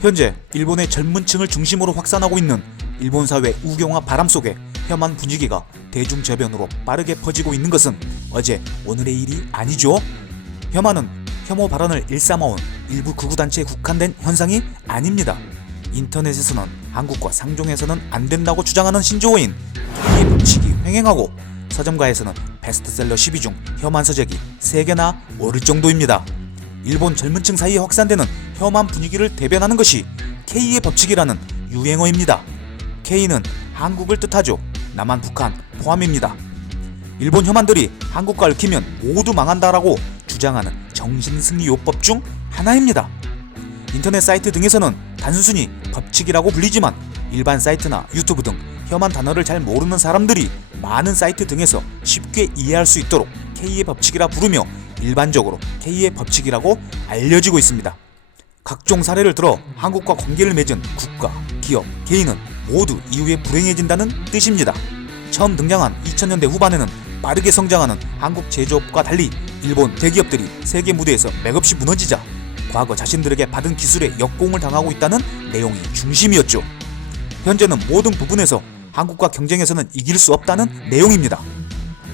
현재 일본의 젊은 층을 중심으로 확산하고 있는 일본 사회 우경화 바람 속에 혐한 분위기가 대중저변으로 빠르게 퍼지고 있는 것은 어제 오늘의 일이 아니죠. 혐한은 혐오 발언을 일삼아온 일부 극우단체에 국한된 현상이 아닙니다. 인터넷에서는 한국과 상종해서는 안 된다고 주장하는 신조어인 K의 법칙이 횡행하고 서점가에서는 베스트셀러 10위 중 혐한 서적이 3개나 오를 정도입니다. 일본 젊은층 사이에 확산되는 혐한 분위기를 대변하는 것이 K의 법칙이라는 유행어입니다. K는 한국을 뜻하죠. 남한, 북한 포함입니다. 일본 혐한들이 한국과 얽히면 모두 망한다라고 주장하는 정신승리요법 중 하나입니다. 인터넷 사이트 등에서는 단순히 법칙이라고 불리지만 일반 사이트나 유튜브 등 혐한 단어를 잘 모르는 사람들이 많은 사이트 등에서 쉽게 이해할 수 있도록 K의 법칙이라 부르며 일반적으로 K의 법칙이라고 알려지고 있습니다. 각종 사례를 들어 한국과 관계를 맺은 국가, 기업, 개인은 모두 이후에 불행해진다는 뜻입니다. 처음 등장한 2000년대 후반에는 빠르게 성장하는 한국 제조업과 달리 일본 대기업들이 세계 무대에서 맥없이 무너지자 과거 자신들에게 받은 기술에 역공을 당하고 있다는 내용이 중심이었죠. 현재는 모든 부분에서 한국과 경쟁에서는 이길 수 없다는 내용입니다.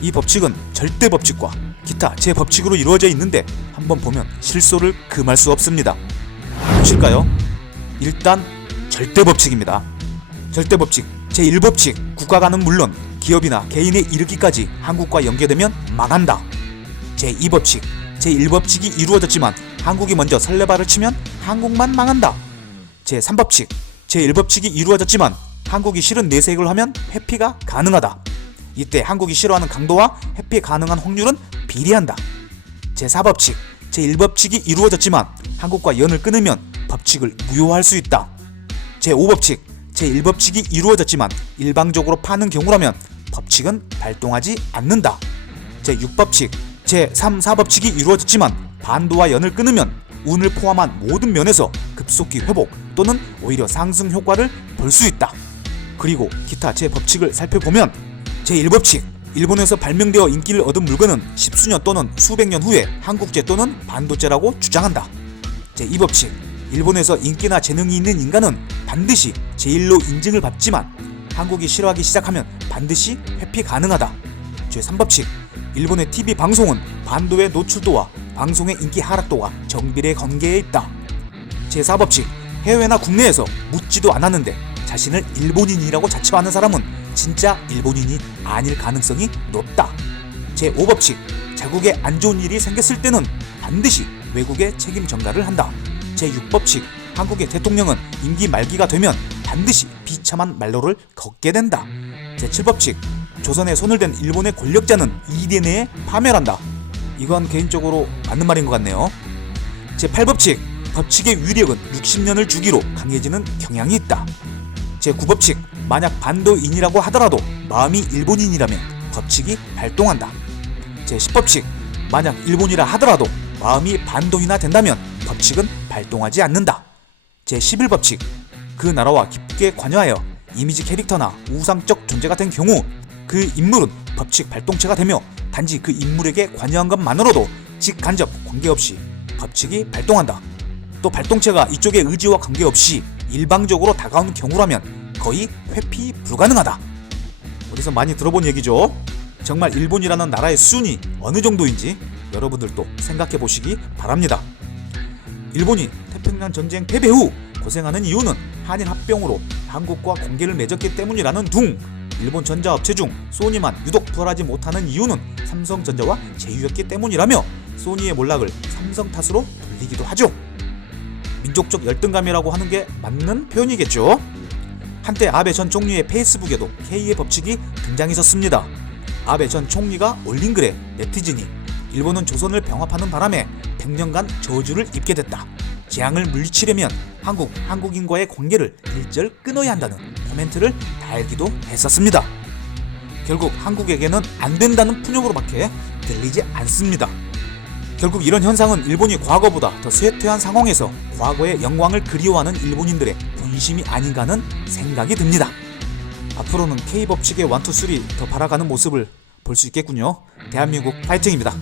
이 법칙은 절대 법칙과 기타 제법칙으로 이루어져 있는데 한번 보면 실소를 금할 수 없습니다. 보실까요? 일단 절대 법칙입니다. 절대 법칙 제1법칙, 국가가는 물론 기업이나 개인에 이르기까지 한국과 연계되면 망한다. 제2법칙 제1법칙이 이루어졌지만 한국이 먼저 설레발을 치면 한국만 망한다. 제3법칙 제1법칙이 이루어졌지만 한국이 싫은 내색을 하면 회피가 가능하다. 이때 한국이 싫어하는 강도와 회피 가능한 확률은 비례한다. 제4법칙 제1법칙이 이루어졌지만 한국과 연을 끊으면 법칙을 무효할 수 있다. 제5법칙 제1법칙이 이루어졌지만 일방적으로 파는 경우라면 법칙은 발동하지 않는다. 제6법칙 제3, 4법칙이 이루어졌지만 반도와 연을 끊으면 운을 포함한 모든 면에서 급속히 회복 또는 오히려 상승 효과를 볼 수 있다. 그리고 기타 제법칙을 살펴보면 제1법칙 일본에서 발명되어 인기를 얻은 물건은 십수년 또는 수백 년 후에 한국제 또는 반도체라고 주장한다. 제2법칙 일본에서 인기나 재능이 있는 인간은 반드시 제1로 인증을 받지만 한국이 싫어하기 시작하면 반드시 회피 가능하다. 제3법칙 일본의 TV 방송은 반도의 노출도와 방송의 인기 하락도가 정비례 관계에 있다. 제4법칙 해외나 국내에서 묻지도 않았는데 자신을 일본인이라고 자처하는 사람은 진짜 일본인이 아닐 가능성이 높다. 제5법칙 자국에 안 좋은 일이 생겼을 때는 반드시 외국에 책임 전가를 한다. 제6법칙 한국의 대통령은 임기 말기가 되면 반드시 비참한 말로를 걷게 된다. 제7법칙 조선에 손을 댄 일본의 권력자는 2대 내에 파멸한다. 이건 개인적으로 맞는 말인 것 같네요. 제8법칙 법칙의 위력은 60년을 주기로 강해지는 경향이 있다. 제9법칙 만약 반도인이라고 하더라도 마음이 일본인이라면 법칙이 발동한다. 제10법칙 만약 일본이라 하더라도 마음이 반도인화 된다면 법칙은 발동하지 않는다. 제11법칙 그 나라와 깊게 관여하여 이미지 캐릭터나 우상적 존재가 된 경우 그 인물은 법칙 발동체가 되며 단지 그 인물에게 관여한 것만으로도 직간접 관계없이 법칙이 발동한다. 또 발동체가 이쪽의 의지와 관계없이 일방적으로 다가오는 경우라면 거의 회피 불가능하다. 어디서 많이 들어본 얘기죠? 정말 일본이라는 나라의 수준이 어느 정도인지 여러분들도 생각해 보시기 바랍니다. 일본이 태평양 전쟁 패배 후 고생하는 이유는 한일 합병으로 한국과 관계를 맺었기 때문이라는 둥. 일본 전자업체 중 소니만 유독 부활하지 못하는 이유는 삼성전자와 제휴였기 때문이라며 소니의 몰락을 삼성 탓으로 돌리기도 하죠. 민족적 열등감이라고 하는 게 맞는 표현이겠죠. 한때 아베 전 총리의 페이스북에도 K의 법칙이 등장했었습니다. 아베 전 총리가 올린 글에 네티즌이 일본은 조선을 병합하는 바람에 100년간 저주를 입게 됐다. 재앙을 물리치려면 한국인과의 관계를 일절 끊어야 한다는 코멘트를 달기도 했었습니다. 결국 한국에게는 안 된다는 푸념으로밖에 들리지 않습니다. 결국 이런 현상은 일본이 과거보다 더 쇠퇴한 상황에서 과거의 영광을 그리워하는 일본인들의 본심이 아닌가 하는 생각이 듭니다. 앞으로는 K법칙의 1, 2, 3 더 바라가는 모습을 볼 수 있겠군요. 대한민국 파이팅입니다.